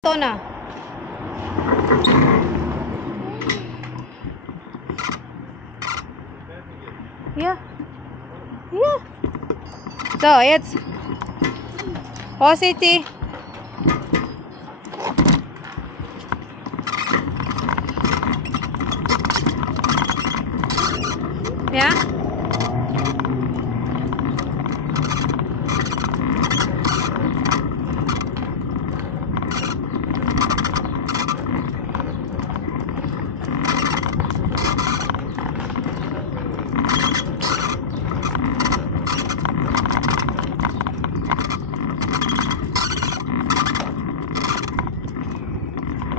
To na. Yeah. Yeah. So it's positive. Yeah.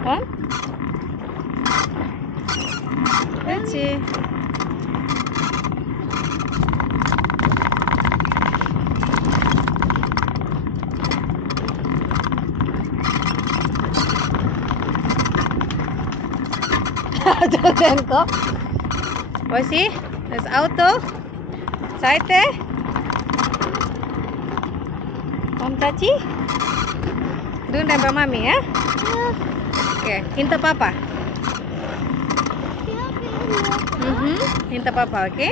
Huh? Let's see. Auto ko. Oh, see? There's auto. Seite. Om Tachi. Doon nempel mami ya? Oke, hinta papa. Hinta papa, oke?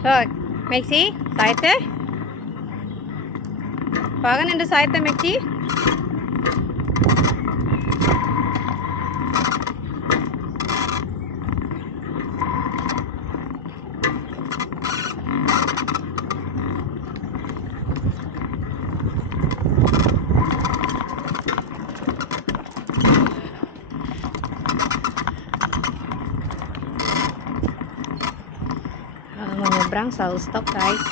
Så, Maxi, Seite. Fahren in der Seite, Maxi. Mau nyebrang selalu stop, guys.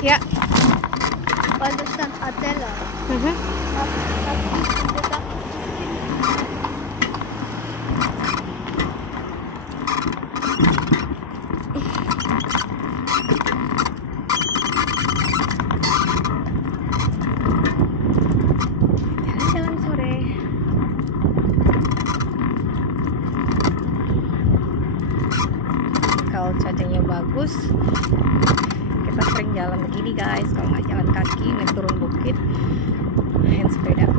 Ya. Palestan Adela. Jalan sore. Kalau cuacanya bagus, kita sering jalan begini, guys. Kalau nggak jalan kaki, naik turun bukit, main sepeda.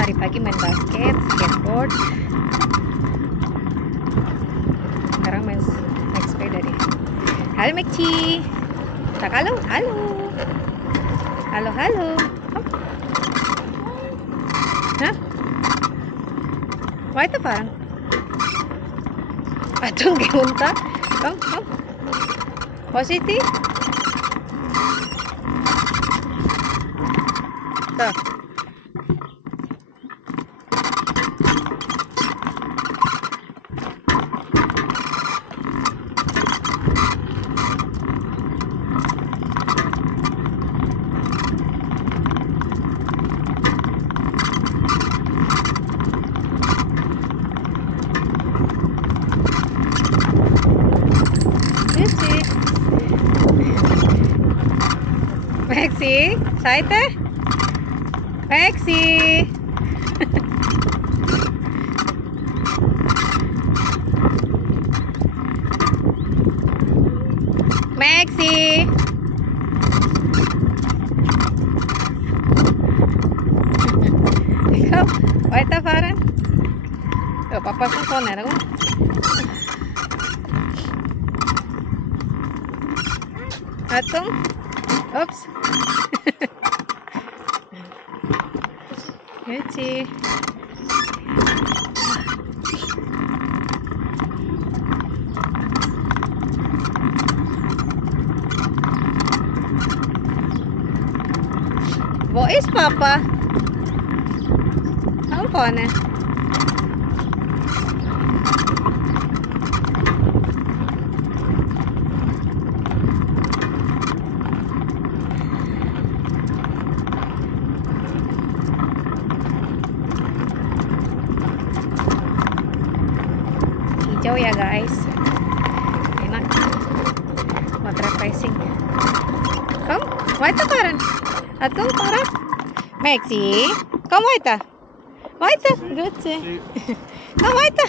Tadi pagi main basket, skateboard. Sekarang main naik sepeda deh. Halo Maxi. Tak halo, halo. Halo, halo. Oh. Hah? Vad är det för? Atung giunta. Kom, kom. Positif. Tuh. Maxi, Seite. Maxi. Maxi. Ikaw, weiterfahren? Papa kan koner kan? Atung, oops. Kecil. Var is pappa? Han var ne? Hijau ya guys, enak buat refreshing. Kom, weiter fahren. Atung, fahren. Maxi, komm weiter. Weiter, Grüezi. Komm weiter.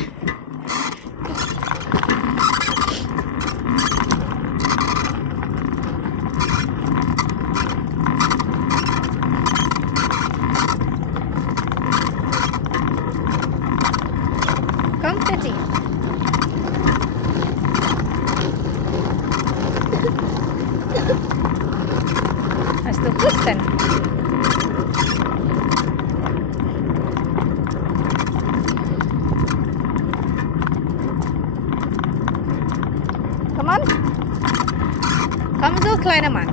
Komm, Teddy. Hast du Husten? Komm on. Komm so, kleiner Mann.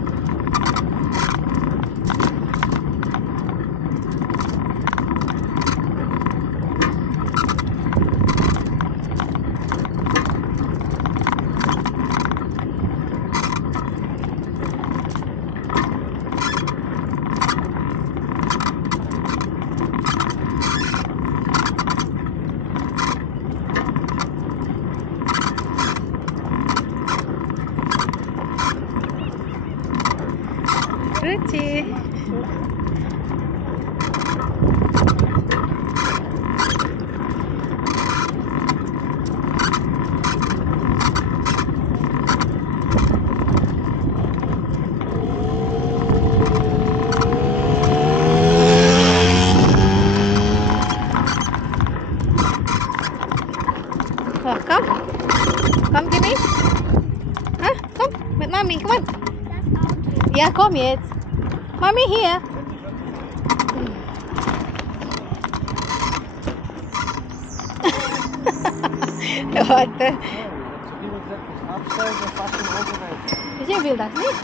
Grüezi. So, komm. Komm, gini. Hah? Komm, mit Mami, komm on. Ja, komm jetzt. Mami, hier. Warte. Ich will das nicht.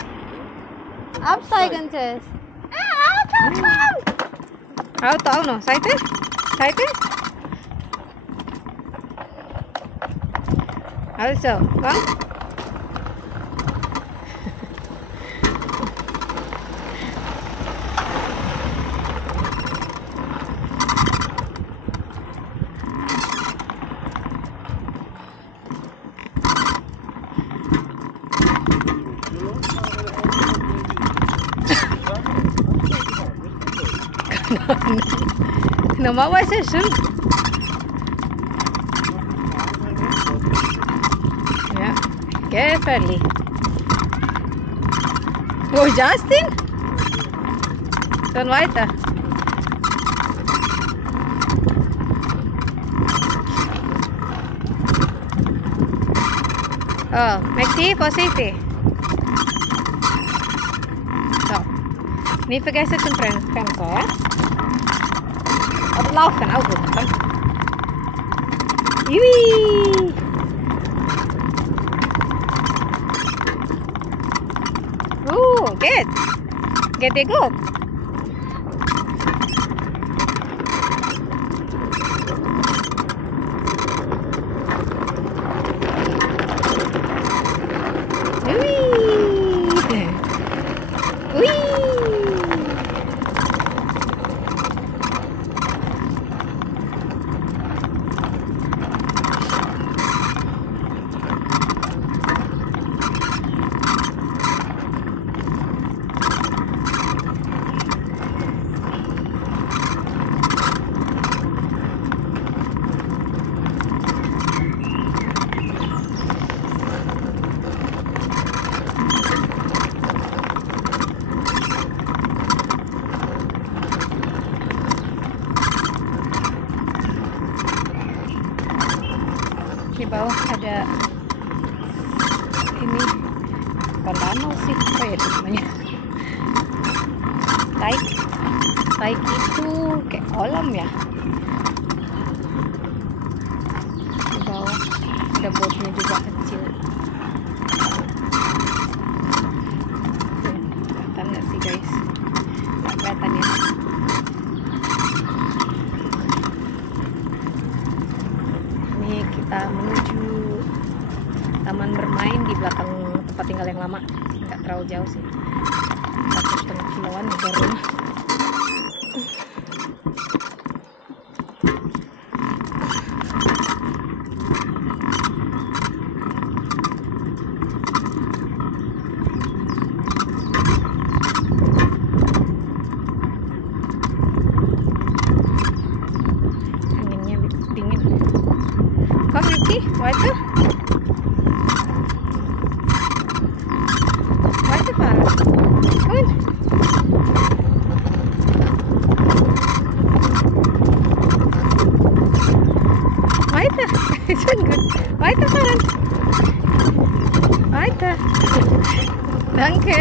Absteigen zuerst. Auto, komm! Auto auch noch. Seite? Seite? Also, komm. Normalerweise schon. Ja, gefährlich. Wo ist Justin? Dann weiter. Oh, Maxi, vorsichtig. So. Nicht vergessen zum Bremsen, ja? Aber laufen auch gut. Komm. Jui! Geht. Geht dir gut? Di bawah ada ini bukan danau sih, apa ya itu namanya? Taik itu kayak kolam ya. Di bawah ada botnya juga kecil. Kelihatan nggak sih guys? Nggak kelihatan ya. Ini kita menuju taman bermain di belakang tempat tinggal yang lama. Nggak terlalu jauh sih, 1,5 kiloan dari rumah. Anginnya dingin. Come Ricky, weiter. Weiter fahren. Come on. Weiter. Schon gut. Weiter fahren. Weiter. Danke.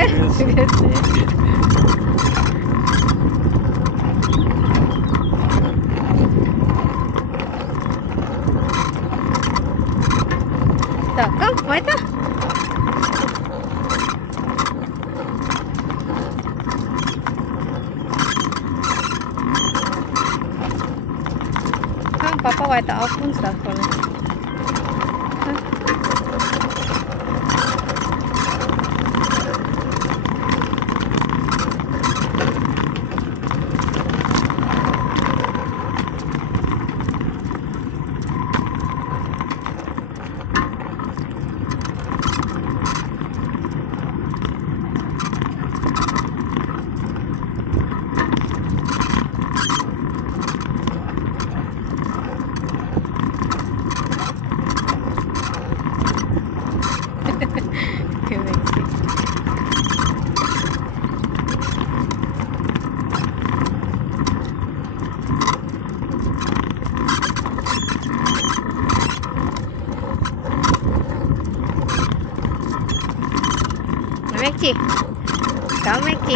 So, komm, weiter. Komm, Papa weiter auf uns da vorne. Meki, kau Meki.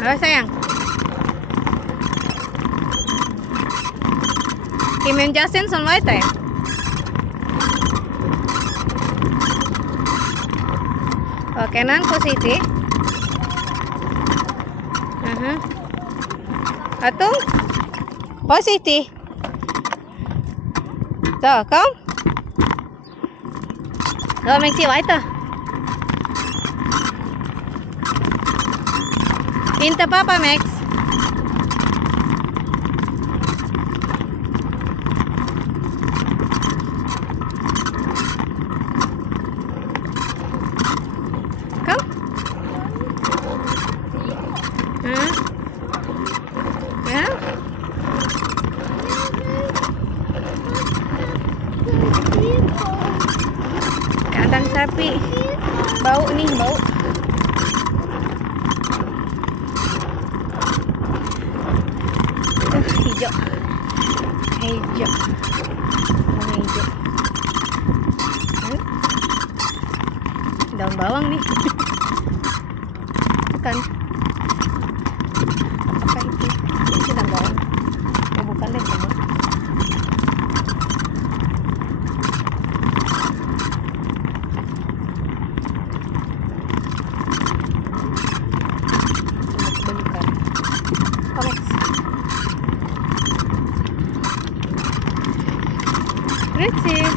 Halo sayang. Kim Justin son weiter. Kanan positif. Atung positif. So, komm. So, Maxi, weiter. Hinter Papa, Max. Komm. Ja. Kandang sapi. Bau nih, bau. Hijau. Hijau. Warna hijau. Daun bawang nih. Bukan. Apakah itu? Itu daun bawang. Oh, bukan deh, kamu. Grazie.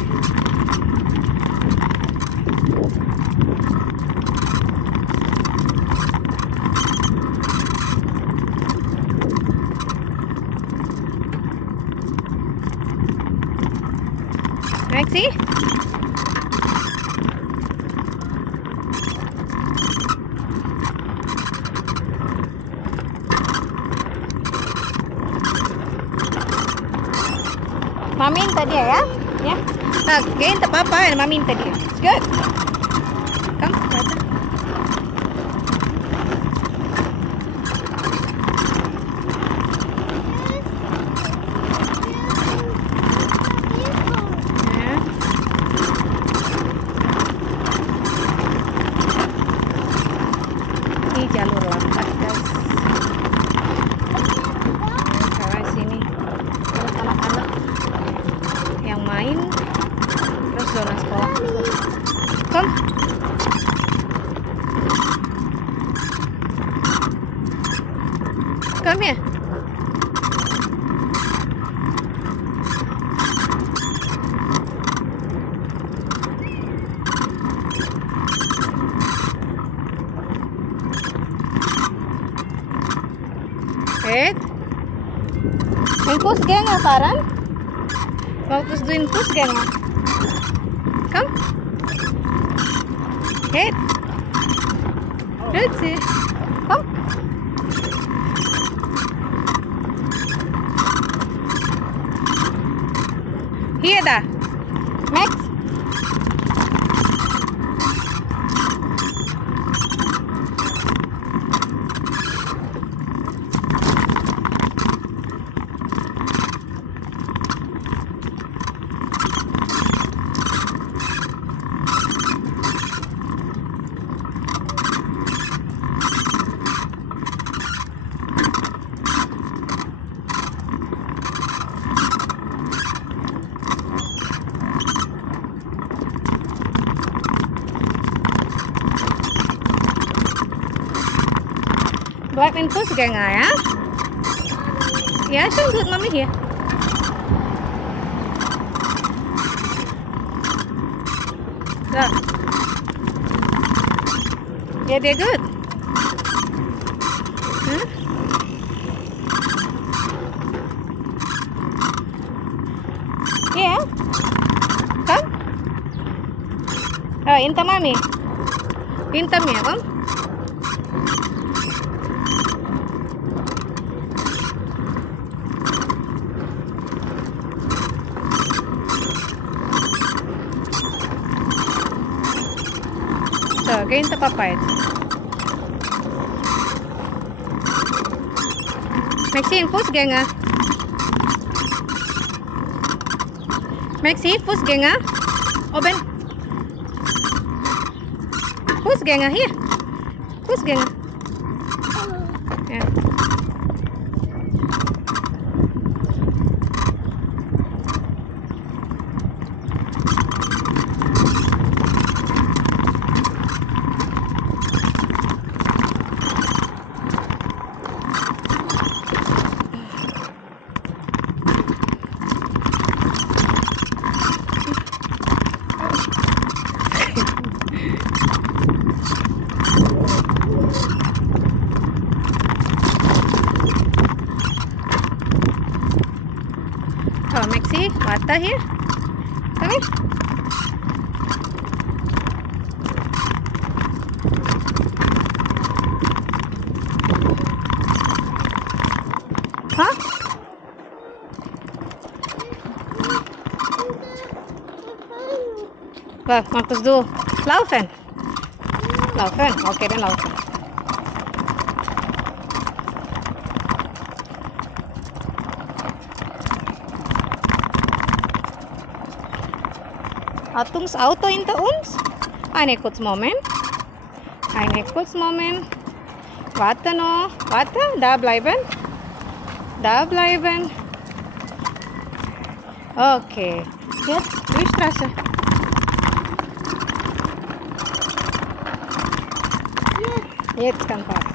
Maxi? Mami minta dia ya? Ya. Oke, tak apa-apa, Mami minta dia. Good. Come, baca. Ini jalur lambat guys. Karena sini terus anak-anak yang main, terus zona sekolah. Kom. Come here. Main Fußgänger fahren? Wolltest du in Fußgänger? Komm. Geht. Grüezi. Komm. Hier da. Max. Bleib in Fußgänger, ja? Ja, schon gut, Mami, hier. So. Ja, dir gut? Hm? Ja? Komm. Oh, hinter Mami. Hinter mir, komm. So, geh hinter Papa jetzt. Maxi, in Fußgänger. Maxi, Fußgänger. Oben. Fußgänger, hier. Fußgänger. Ja. Oh, Maxi, warte hier. Komm hier. Hah? Was möchtest du? Laufen? Laufen? Okay, dann laufen. Auto hinter uns. Einen kurzen Moment. Einen kurzen Moment. Warte noch. Warte, da bleiben. Da bleiben. Okay. Jetzt durch Straße. Jetzt kann fahren.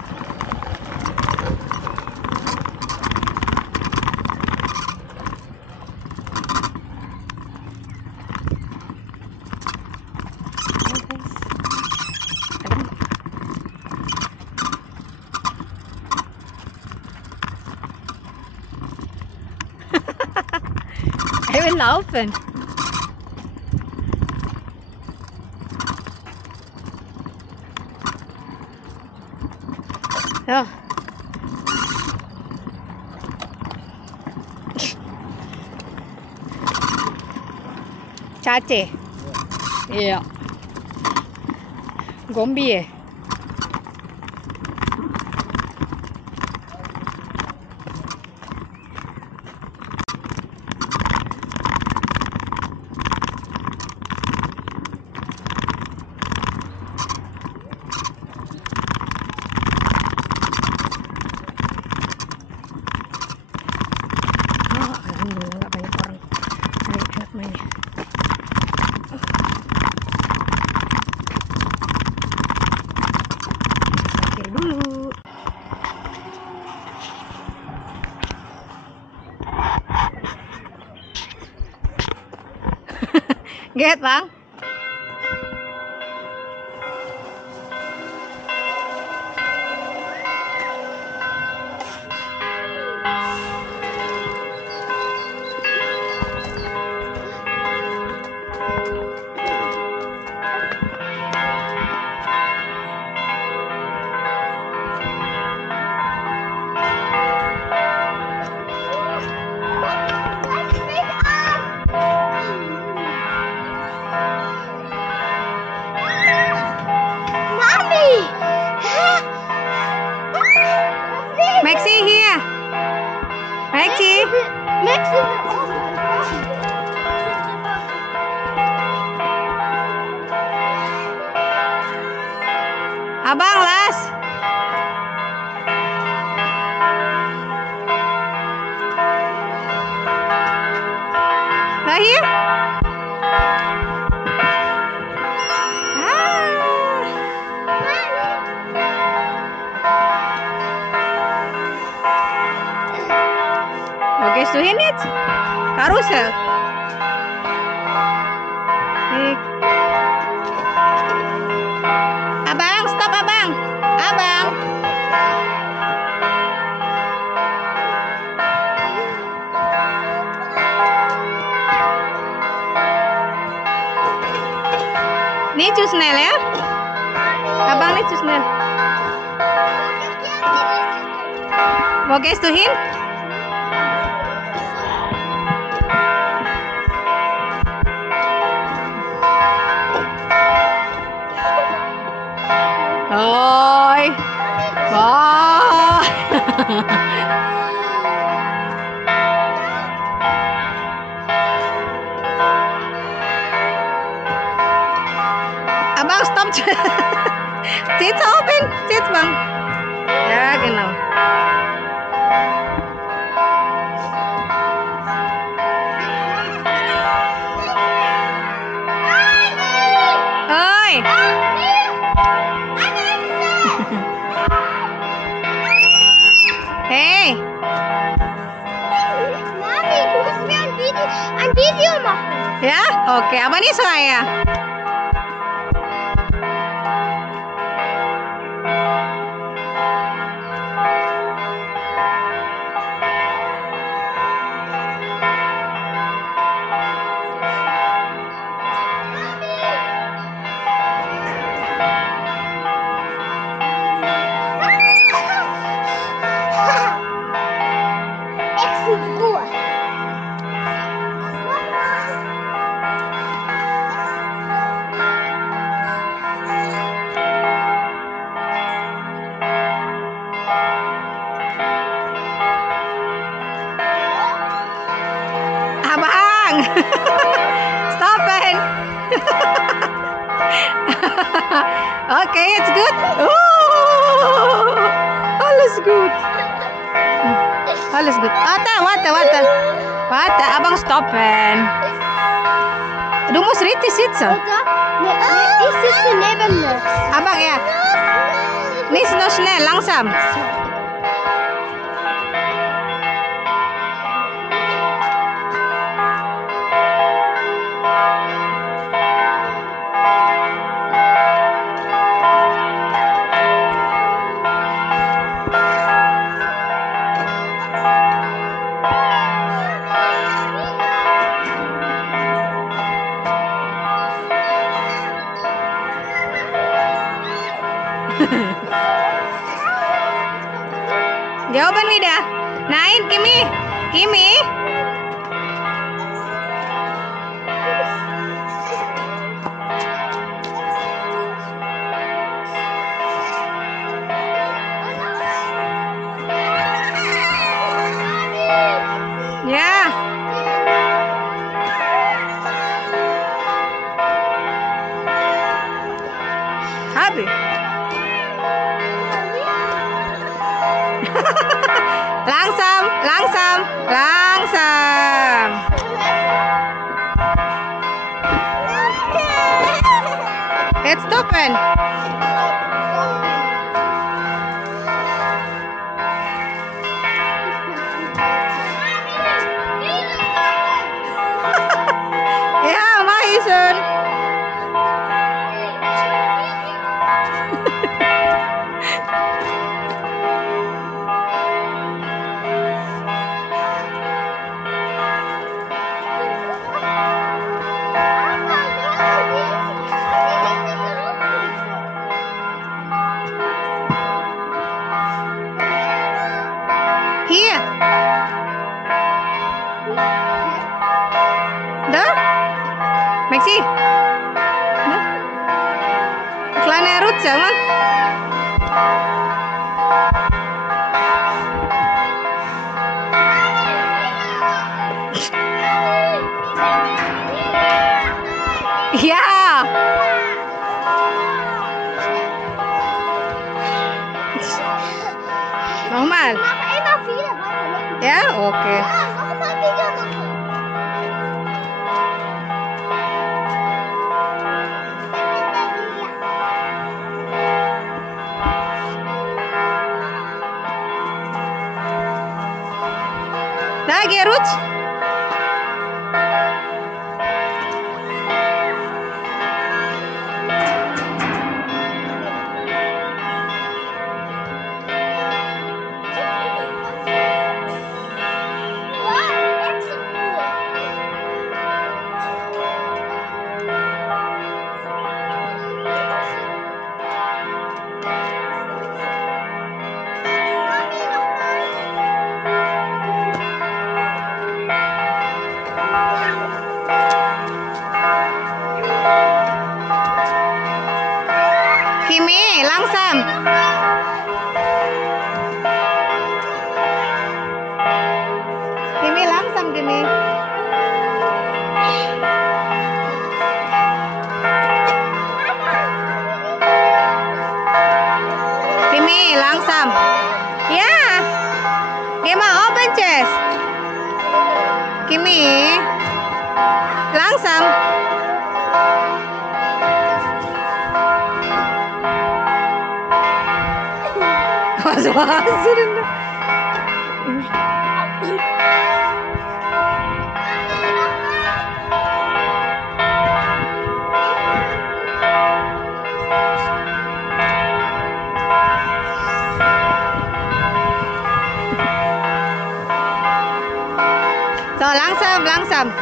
Er will laufen. Ja. Cace. Iya. Gombi. Get, Bang. Maxi here. Maxi. Maxi. Abang Las. Nah, here. Oke, suhin it. Carousel. Abang, stop abang. Abang. Nih Cusnel ya. Abang nih Cusnel. Oke, suhin. Oi. Wah. Abang stop. Sits open. Sits, Bang. Ya, genau. Oi. Hey. Mami, du musst mir ein Video machen. Ya, oke. Apa nih saya? Abang. Stop it. Okay, it's good. Oh, alles gut. Alles gut. Warte. Abang stoppen. Du musst richtig sitzen. Ich sitze neben mir. Abang ya. Nicht so schnell, langsam. Jawaban Wida. Nain, Kimi. Ya. Habis. Langsam. It's open. Ja, mach ich schon. Hier. Da? Maxi? Da? Kleine Rutsche, Mann. Ja. Nochmal. Mach immer viele weiter. Ja, okay. Ja, nochmal wieder machen. Da, geh rutsch. Kimi, langsam. Kimi, langsam, Kimi. Kimi, langsam. Ya. Geh mal open chest. Kimi. Langsam. Was war's denn da? So, langsam, langsam.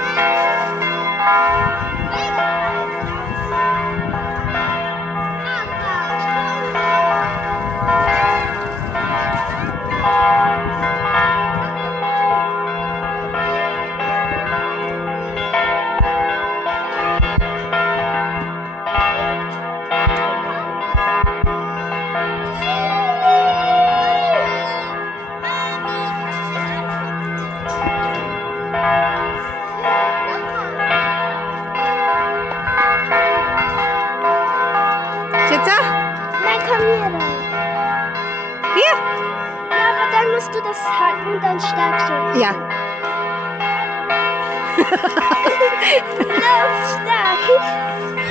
Sitze? Nein, komm hier rein. Hier? Ja, aber dann musst du das halten und dann steigst du. Ja. Lauf stark.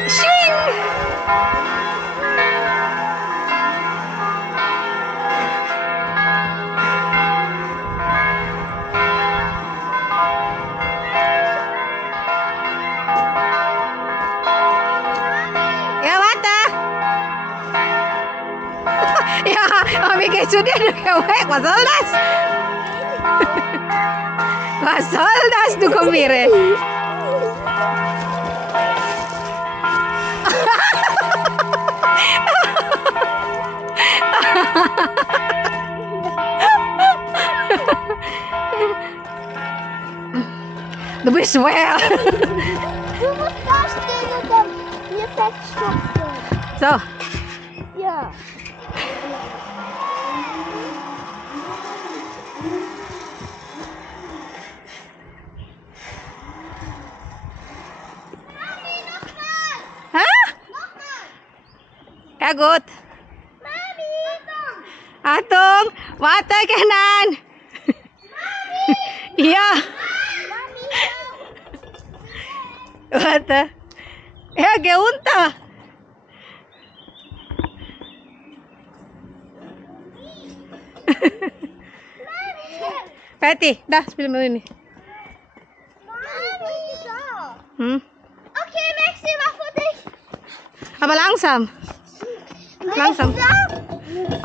Schwing! Ja, warte! Ja, Mami geht zu dir, du geh weg. Was soll das? Was soll das, du Kombire? Du bist schwer. Du musst da stehen und dann hier feststopfen. So, Ja. hah? Ja gut. Mami! Achtung, warte, Kenan. Ja, Mami! warte. Ja, geh unter. Fertig, dah spielen wir ini. Mami! So. Hm? Okay, Maxi, mach für dich. Aber langsam. Langsam.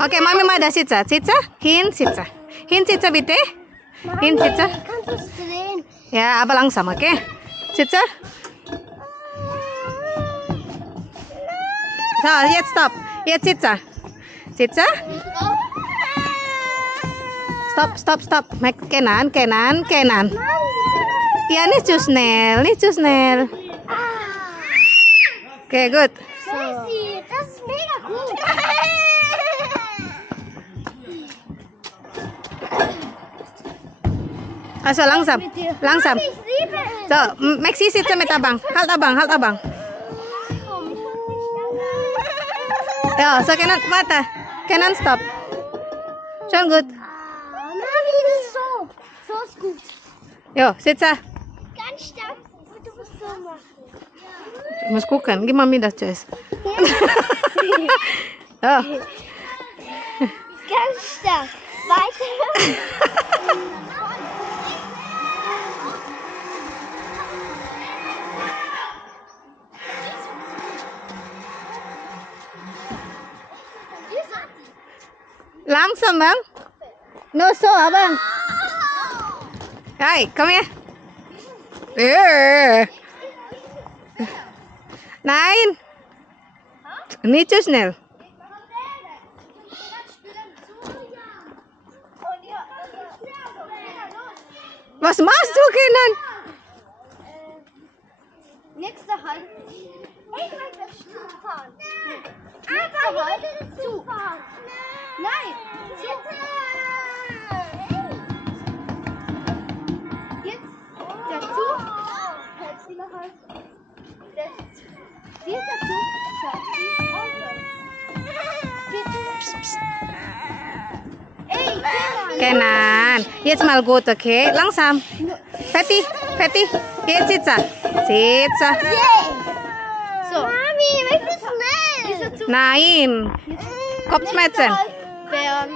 Oke, Mami mal da sitze. Sitze? Hin, sitze. Hin, sitze bitte. Hin, sitze. Kannst du es drehen? Ja, aber langsam, okay? Sitze. So, jetzt stopp. Jetzt sitze. Sitze. Stop. Kenan. Ja, nicht zu schnell. Okay, gut. Messi, das ist mega gut. Also langsam. Ich liebe es. So, Maxi sitze mit Abang. Halt Abang. Ja, so warte. Kenan, stop. Schon gut. Mami, das ist so ist gut. Jo, sitze. Ganz stark. Du musst so machen. Ich muss gucken. Gib Mami das zuerst. Ja. Ganz stark. Weiter. Langsam, Bang. Nur so, Abang. Hey, komm her. Nein. Nicht zu schnell. Was machst du, Kenan? Nächste Halt. Ich möchte Zufahren. Aber ich möchte Zufahren. Nein. Jetzt der Zug. Hältst du noch halt. Dieser Zug fährt dies aufhören. Ey, Kenan. Jetzt mal gut, okay? Langsam. Fetti. Jetzt sitze. So. Mami, ich bin schnell. Dieser Zug. Nein. Kopfschmerzen. Bären.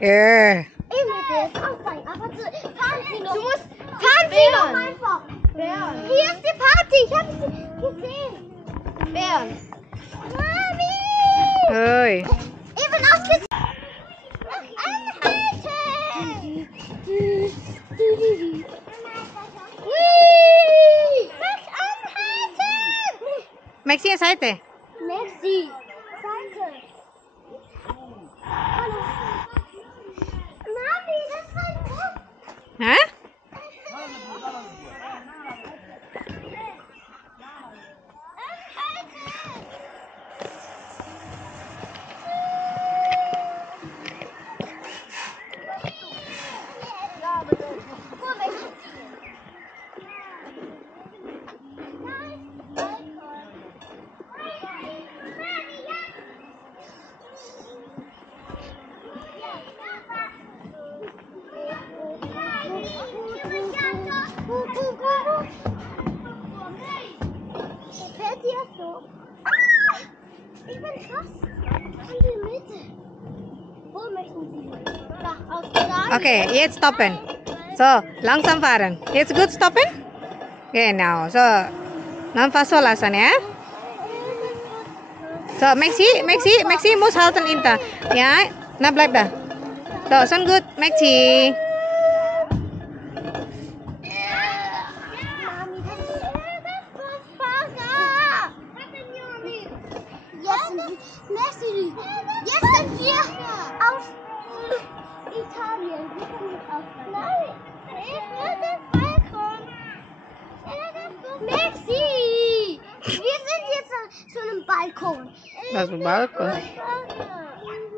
Ja. Ich möchte jetzt aufsteigen, aber fahren Sie noch. Fahren Sie noch einfach. Bären. Hier ist die Party, ich habe sie gesehen. Bären. Mami! Oi. Ich bin ausgezogen. Anhalten! Anhalten! Maxi, Seite. Merci. Danke. Hallo. Mami, das ist ein Kopf. Hä? Fällt dir so? Ich bin fast in die Mitte. Wo möchten Sie? Da, aus da. Okay, jetzt stoppen. So, langsam fahren. Jetzt gut stoppen? Genau, so. Dann fast so lassen, ya. So, Maxi muss halten hinter. Ja, na bleib da. So, schon gut, Maxi. Mami, das ist Fahrer. Jetzt sind wir aus Italien. Wir können nicht aussteigen. Nein, ich will den Balkon. Maxi! Wir sind jetzt zu einem Balkon. Was für Balkon?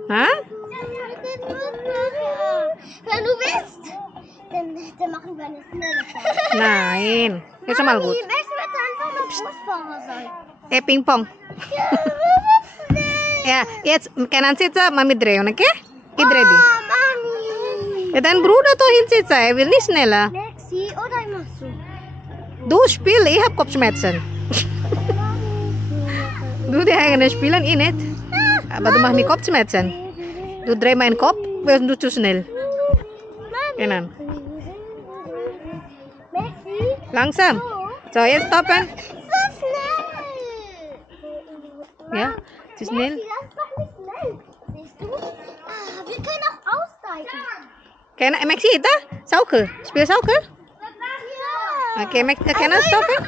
Hä? Wenn du willst, dann machen wir eine schnelle Fahrt. Nein, ist schon mal gut. Max wird einfach mal Busfahrer sein. Pingpong. Ja, jetzt kanan sitzen, Mami drehen, okay? Ich dreh die. Mami. Ja, dein Bruder doch hinsitzen, er will nicht schneller. Maxi, oder ich mach so. Du spiel, ich hab Kopfschmerzen. Du die eigene spielen, ich nicht. Aber du machst mir Kopfschmerzen. Du dreh meinen Kopf, wirst du zu schnell. Kenan. Maxi, Langsam. So, jetzt stoppen. so schnell. Ja, zu schnell. Maxi, das ist doch nicht schnell. Siehst du? Wir können auch aussteigen. Kenan, Maxi, da? Saukel. Spiel Saukel? Ja. Okay, Kenan, stoppen.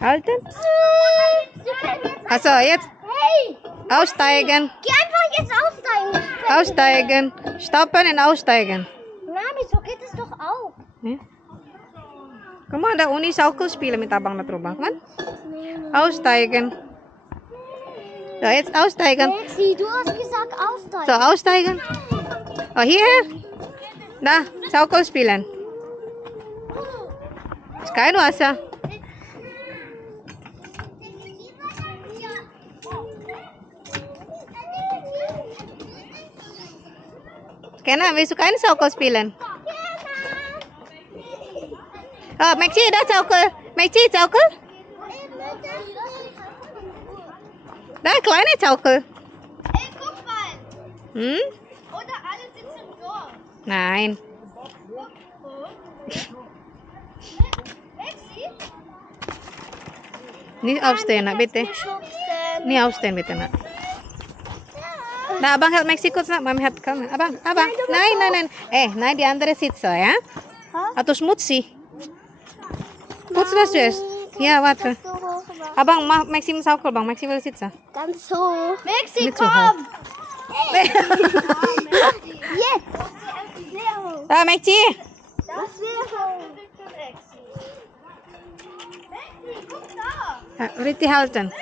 Halten. Sie können jetzt Also, jetzt Hey! aussteigen. Geh einfach jetzt aussteigen. Aussteigen. Stoppen und aussteigen. Mami, so geht es doch auch. Ja. Komm mal, da Uni Schaukel spielen mit Abang da drüber. Komm mal. Aussteigen. So, jetzt aussteigen. Maxi, du hast gesagt aussteigen. So, aussteigen. Oh, hierher. Da, Schaukel spielen. Ist kein Wasser. Kenna, willst du keine Schaukel spielen? Oh, Maxi, da Schaukel. Maxi, Schaukel. Da, kleine Schaukel. Ey, guck mal. Hm? Oder alle sitzen dort. Nein. Maxi? Nicht aufstehen, nak, bitte. Nicht aufstehen, bitte, nak. Na, Abang help Maxi kurz, nak. Mami help kamu. Abang. Nein. Nein, die andere sitzt so, ja? Atau schmutzig. Putz das zuerst. Ja, warte. Abang, mach Maxi mit Schaukel, Bang. Maxi will sitzen. Ganz hoch. Maxi, Nicht so komm! Jetzt! Da, Maxi. Das wäre Maxi, guck da! Ja, richtig halten.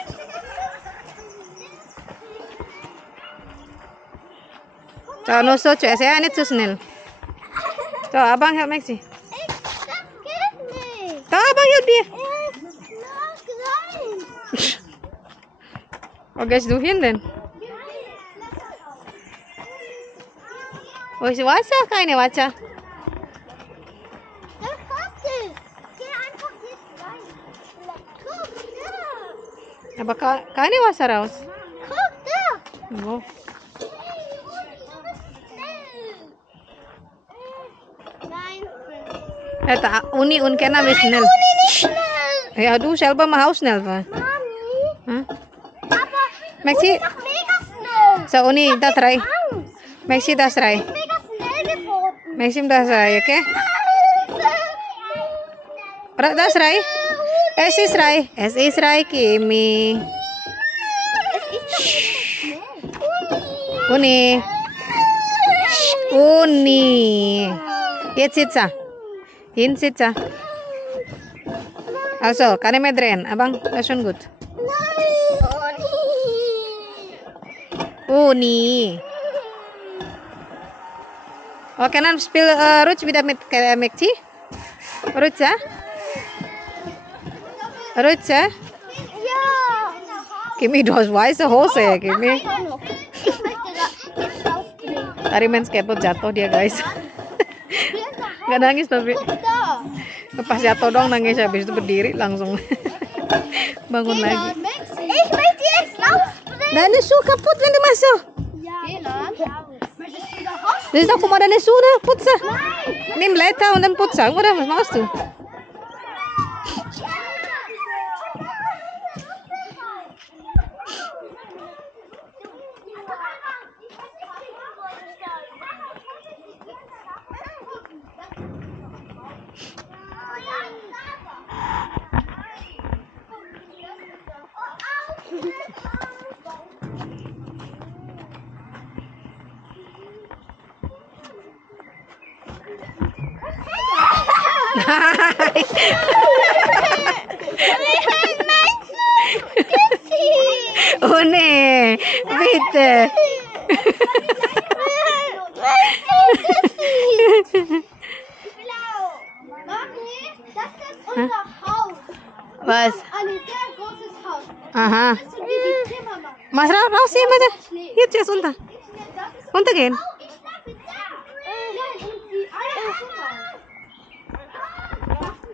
So, nur so zuerst, ja? Nicht zu schnell. So, Abang help Maxi. Das geht nicht! Da, Abang help dir. Lass rein! Wo gehst du hin denn? Wo ist Wasser? Keine Wasser. Das passt nicht! Geh einfach jetzt rein! Guck da! Aber keine Wasser raus. Guck da! Wo? Nein! Da, Uni und Kenna will schnell. Nicht schnell! Ja, du selber mach auch schnell. Wa? Mami! Hm? Aber Maxi, noch mega schnell! so Uni, das rei. Angst! Maxi, das rei. Mega schnell geworden! Maxim, das rei, okay? Das rei. Es ist rei. Es ist rei, Kimi. Uni. Uni. Jetzt sitzt er. Hin sitzt er. Also, keine mehr drehen. Abang, das ist schon gut. Uni. Okay, dann spiel Rutsch wieder mit Maxi. Rutsch, ja? Rutsch, ja? Ja! Kimi, du hast weiße Hose, Kimi. Ich möchte da jetzt aufdrehen. Tadi main skateboard jatuh dia, guys. Nggak nangis tapi Da! pas jatuh dong nangis, habis itu berdiri langsung bangun lagi. Ich möchte jetzt rausbringen! Deine Schuhe kaputt, wenn du masuk. Ja! Möchtest du da raus? Das ist doch, guck mal, deine Schuhe da, putze. Nein! Nimm Leiter und dann putze. Oder was machst du? Oh nee, bitte. Das ist unser Haus. Was? Ein sehr großes Haus. Aha. Das sind wie die Zimmermann. Mas raus hier bitte. Hier zuerst unter. Runtergehen. Ich schlafe da. Und die Eier.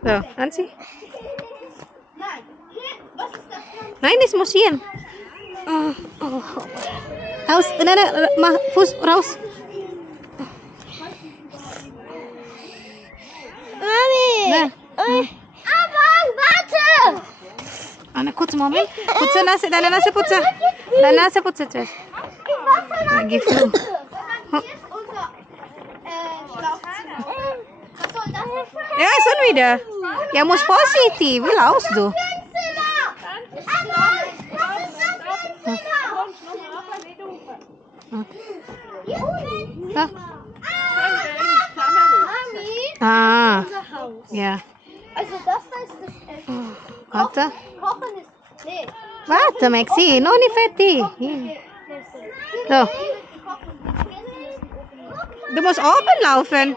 So, anzieh. Nein. Hier, was ist das denn? Nein, das muss hier. Oh, oh. Raus, mach Fuß raus. Mami. Da. Abang, warte. Anna, kurz Moment. Putze Nase, deine Nase putze. Deine Nase putze zuerst. Geh flu. Hier ist unser Schlafzimmer. Was soll das denn? Ja, schon wieder. Ja, muss positiv. Wie laufst du? Abang, das ist das Zimmer. Ah. Mami, Ah, unser Haus. ja. Also das da ist das Essen. Warte. Kochen ist... Nee. Warte, Maxi, noch nicht fertig. Hier. So. Du musst oben laufen.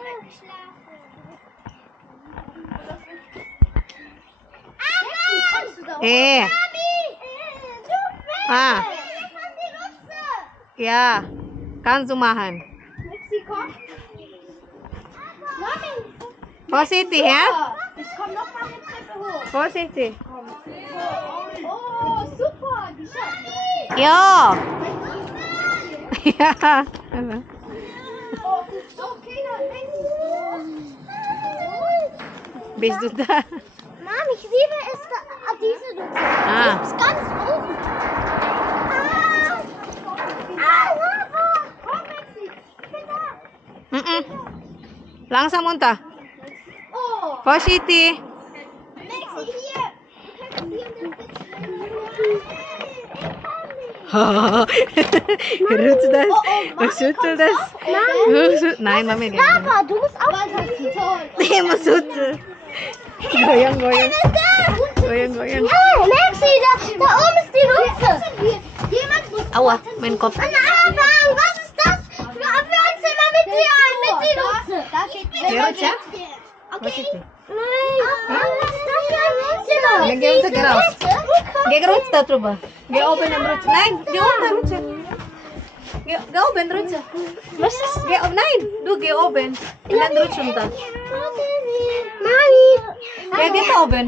Ah. Ja, kannst du machen. Vorsichtig, ja? Ich komm noch mal eine Treppe hoch. Vorsichtig. Oh, super. Die Schatten. Ja. Ja. Oh, okay, dann Bist du da? Mami, ich liebe es, diese Luft. Ah. Das ist ganz oben. Lava. Komm, Maxi. Ich bin da. Langsam runter. Oh, Vorsichtig. Maxi, hier. Du kannst hier Rutsch das. Schüttel das. Nein, Mami. Lava, du musst aufpassen. Ich muss schütteln. Goyang, goyang. Goyang, goyang. Ja, Maxi, da oben ist die Luft. Jemand muss... Aua, mein Kopf. Was ist das? Für uns immer mit die Luft. Da geht Ja, Rutsch, ja? Okay. Vorsichtig. Nein. Was ist das für ein Geh unten, geh raus. Geh rutsch da drüber. Geh oben und rutsch. Nein, geh unten rutschen. Geh oben rutschen. Was ist Geh oben. Nein, du geh oben. Und dann rutsch runter. Mami. Geh geht oben.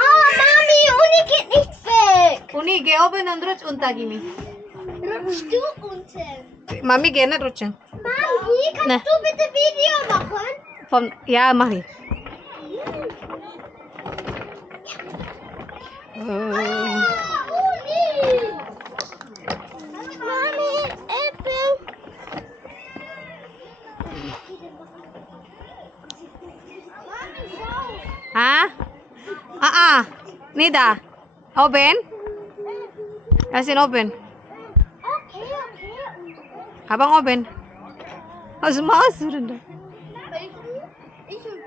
Oh, Mami, Uni geht nicht weg. Uni, geh oben und rutsch unter, Gimi. Rutschst du unten? Mami, geh nicht rutschen. Mami, kannst Ne. du bitte Video machen? Ja, mach ich. Uni. Mami, Äpfel. Mami, schau. Ah. Nicht da. Oben? Das ist oben. Okay. Abang oben. Was machst du denn da? Ich und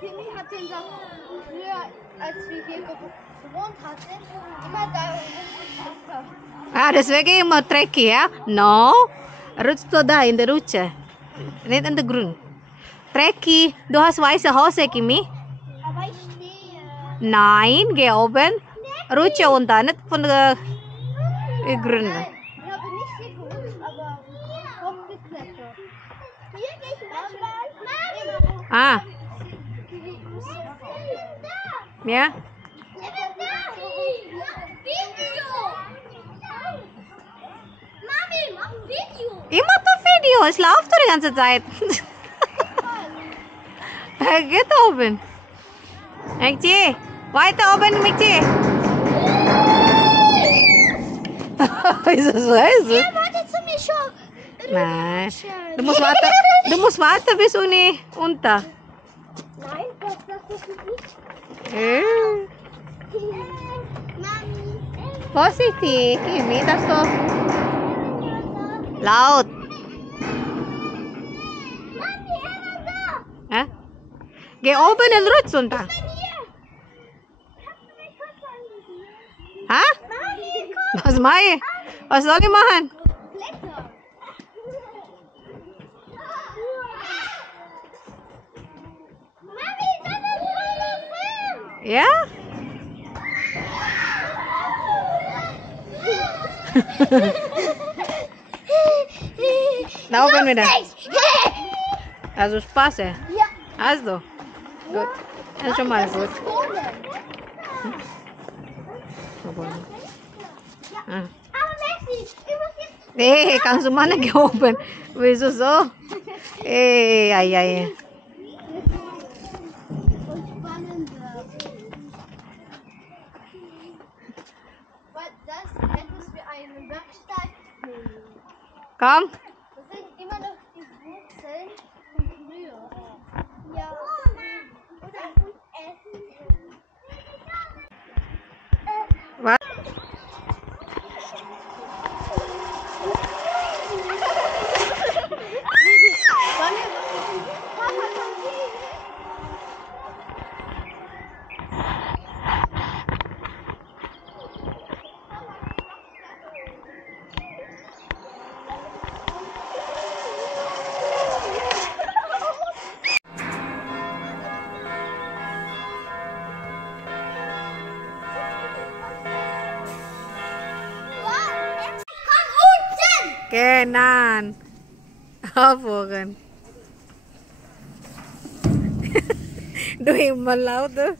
Kimi hatten das früher, als wir hier gewohnt hatten, immer da Deswegen immer dreckig, ja? No. Rutsch du da in der Rutsche. Nicht an der Grün. Dreckig. Du hast weiße Hose, Kimi? Aber ich stehe. Nein, geh oben. Rutsche unter, nicht von der Grün. Nein, ich habe nicht geguckt, aber hochgeklettert. Hier gehe ich manchmal. Ah, ja? Video! Mami, mach Video! Ich mach doch Video. Es läuft doch die ganze Zeit. Geht oben. Mikci, weiter oben, Mikci. Wieso so heiß? Er wartet zu mir schon. Nein. Du musst warten bis Uni unter. Nein, das ist nicht. Mami. Vorsichtig, Kimi, das ist doch laut. Mami, er war da. Ja? Geh oben und rutsch runter. Ich bin hier. Kannst du mich kurz anrufen? Ha? Mami, komm. Was mach ich? Was soll ich machen? Kletter. Mami, das ist voller Film. Ja? Da oben wieder. Also Spaß, ja? Ja. Also. Gut. Das ist schon mal gut. Ah. Aber Maxi, ich muss jetzt... Nee, kannst du mal nicht oben. Wieso so? Ei. Weil das hättest wir einen Werkstatt nehmen. Komm. Das sind immer noch die Wurzeln von früher. Ja. Oder und essen. Was? Kenan. Apa kan? Du Himmel laut, du.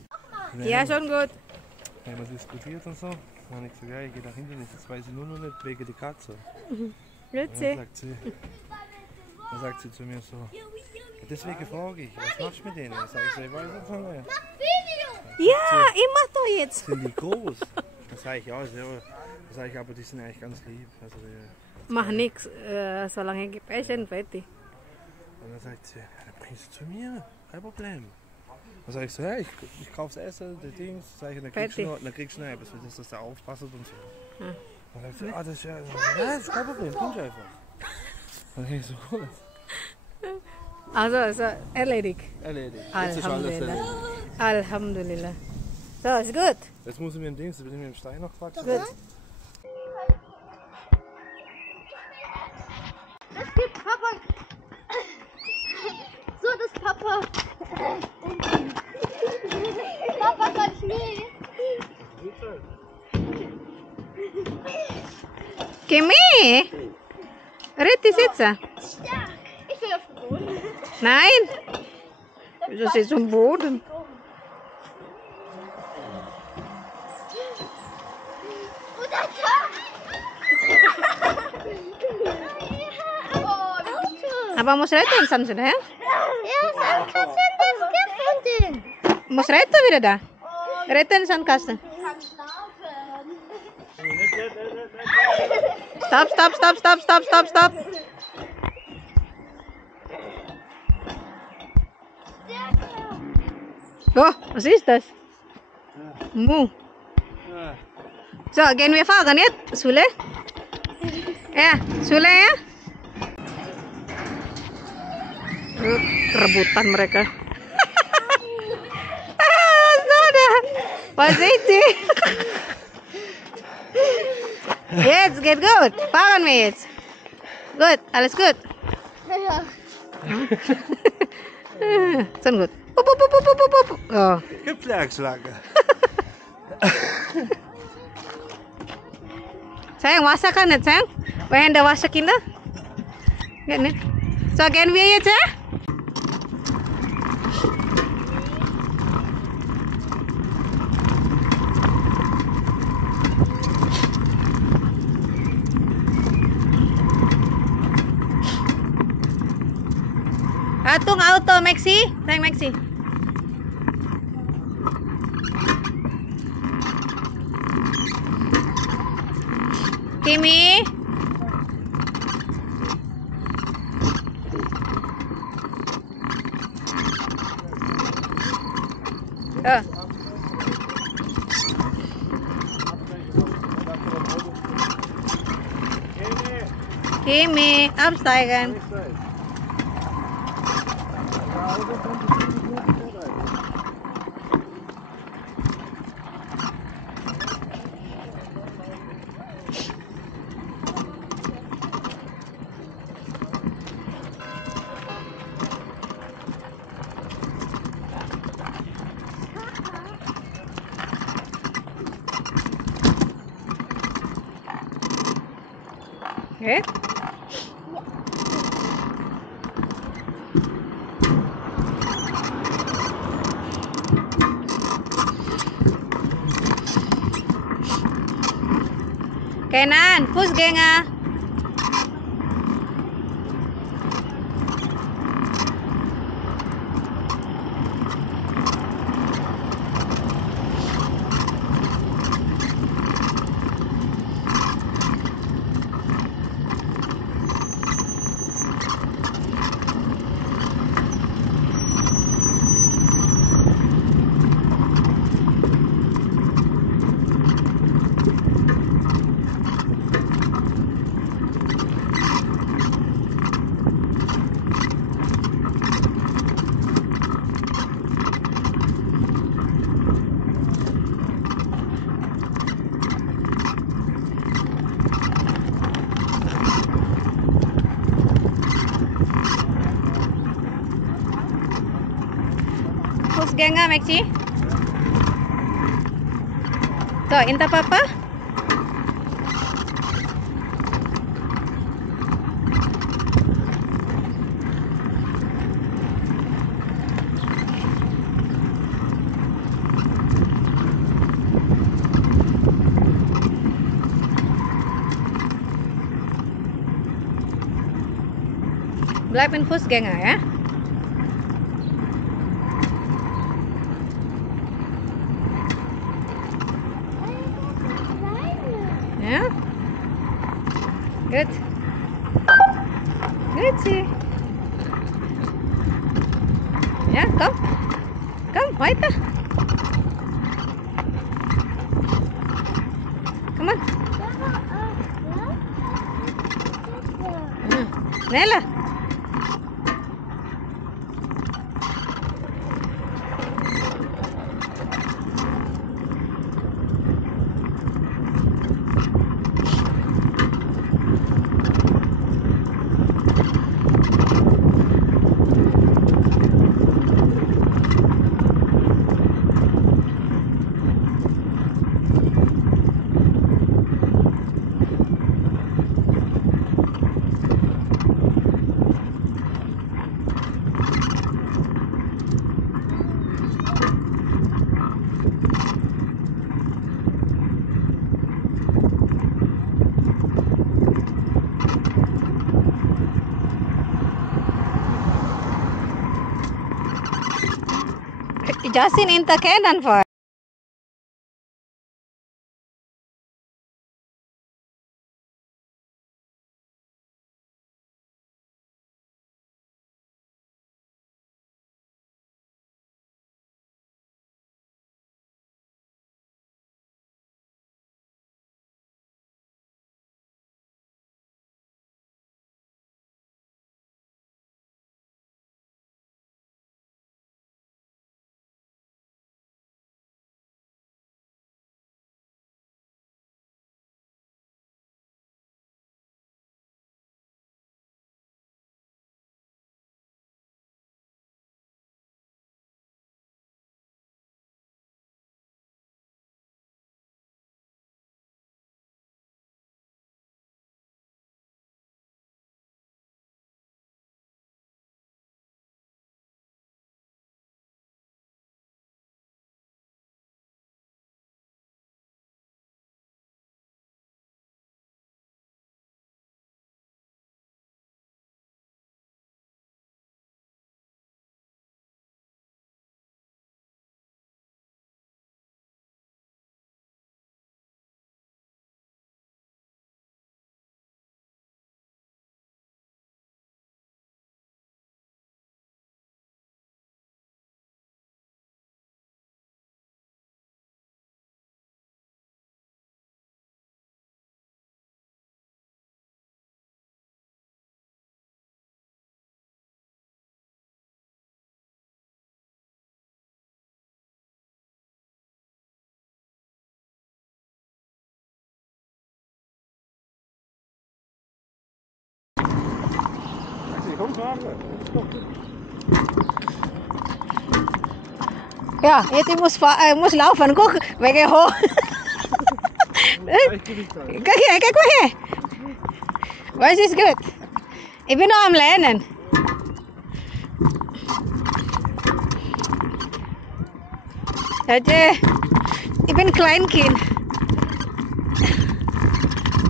Ja, schon gut. Wir haben diskutiert und so. Dann habe ich gesagt, ja, ich gehe nach hinten. Jetzt weiß ich nur noch nicht wegen der Katze. Grüezi. Dann sagt sie zu mir so, ja, deswegen frage ich, was machst du mit denen? Dann sage ich so, ich weiß es noch nicht. Ja, ich mach doch jetzt. Sind die groß? Dann sage ich, ja, so. Dann sage ich, aber die sind eigentlich ganz lieb. Also, Mach nix, solange ich Essen fertig. und dann sagt sie, ja, dann bringst du zu mir, kein Problem. Dann sage ich so, ja, ich kauf's Essen, die Dings, sag ich, dann kriegst du noch etwas, für das, dass der aufpasst und so. Ja. Dann sagt sie, ah, das ist ja, das ist kein Problem, kommst einfach. Dann denke ich so, cool. Also, erledigt. Erledigt. Jetzt ist alles Alhamdulillah. erledigt. Alhamdulillah. So, ist gut. Jetzt muss ich mir ein Dings, bin ich mit dem Stein noch quatschen. Gut. Das gibt Papa. So, das Papa. Papa kann Schnee. Kimi! Red dich sitzen. Stark. Ich will auf den Boden. Nein! Das ist am Boden. Und dann Oh, Aber muss retten, Samson, hä? ja, Sandkasten, das gibt unten. Muss retten wieder da. Retten, Sandkasten. Kann schlafen. Stopp, stopp, stopp, stopp, stopp, stopp, stopp. Oh, was ist das? Mu. So, gehen wir fahren jetzt, Sule? Ya, Sule ya? Rebutan mereka. Sudah. Posisi. Jetzt geht gut. Fahren wir jetzt. Gut, alles gut. Ja. Schon gut. Up, up, up, up, up, up. Oh. Gipfelschlange. Sayang, wasak kan ya, sayang? Pengen dah wasak kita? Gak nih. So, gehen wir jetzt, ya? Atung auto, Maxi. Sayang, Maxi. Kimi. Kimi, absteigen. Okay. Kenan, Fußgänger. Fußgänger, Maxi. So, hinter Papa. Blijf in Fußgänger, ja? Ja? Gut. Grüezi. Ja, komm. Komm, weiter. Come on. Schneller. Justin inte kennen för. Ja, jetzt muss laufen. Guck, weg hoch. Kijk maar hier. Was is goed? Ik ben nog aan het lernen. Ik ben een Kleinkind.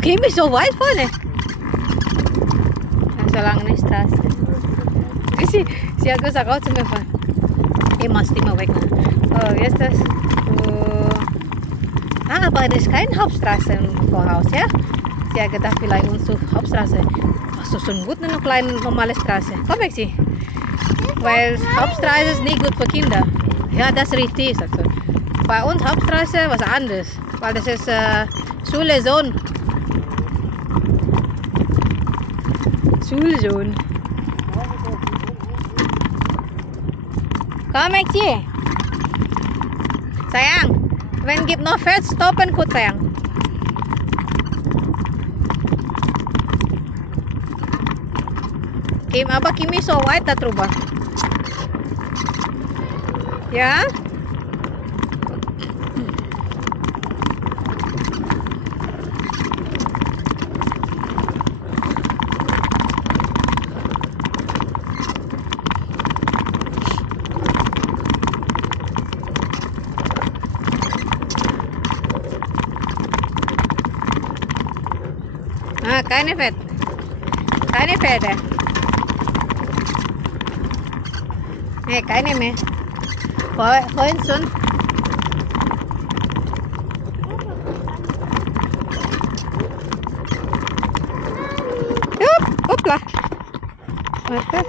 Kim is zo weit vorne. So lange eine Straße. Sie hat gesagt, auch zu mir fahren. Immer weg. Oh, wie ist das? Aber das ist keine Hauptstraße im Voraus, ja? Sie hat gedacht, vielleicht uns zur Hauptstraße. Ach so, schon gut, eine kleine normale Straße. Komm weg, sie. Weil Hauptstraße ist nicht gut für Kinder. Ja, das ist richtig. Also. Bei uns Hauptstraße was anderes. Weil das ist Schulzone. Schulzone. Komm, Maxi. Sayang, wenn gibt noch fährt, stoppen kurz, sayang. Kim, aber Kim ist so weit da drüber. Ja? Ah, keine Pferde. Keine Pferde. Nee, keine mehr. Vorhin schon. Jupp, hoppla. Warte.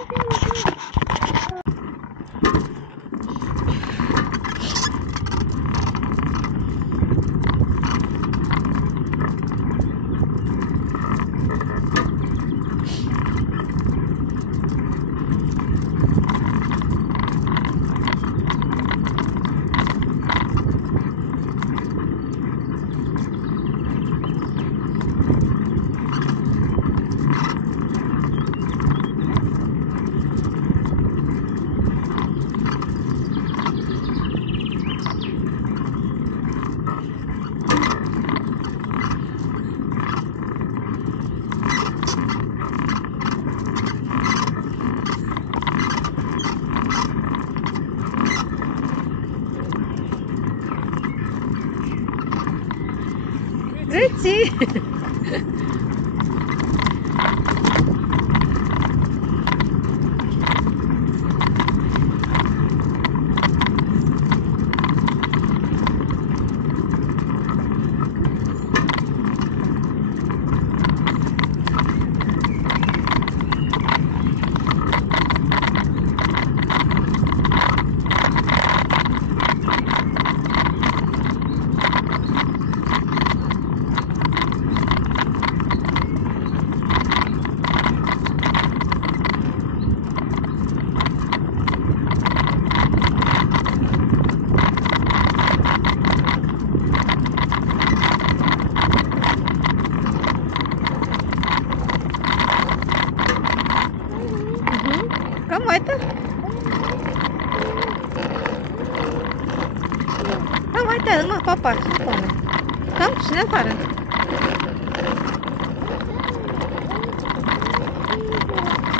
Grüezi. Komm weiter. Komm weiter, mach Papa. Komm, schnell fahren.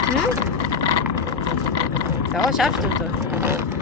Hm? So, schaffst du.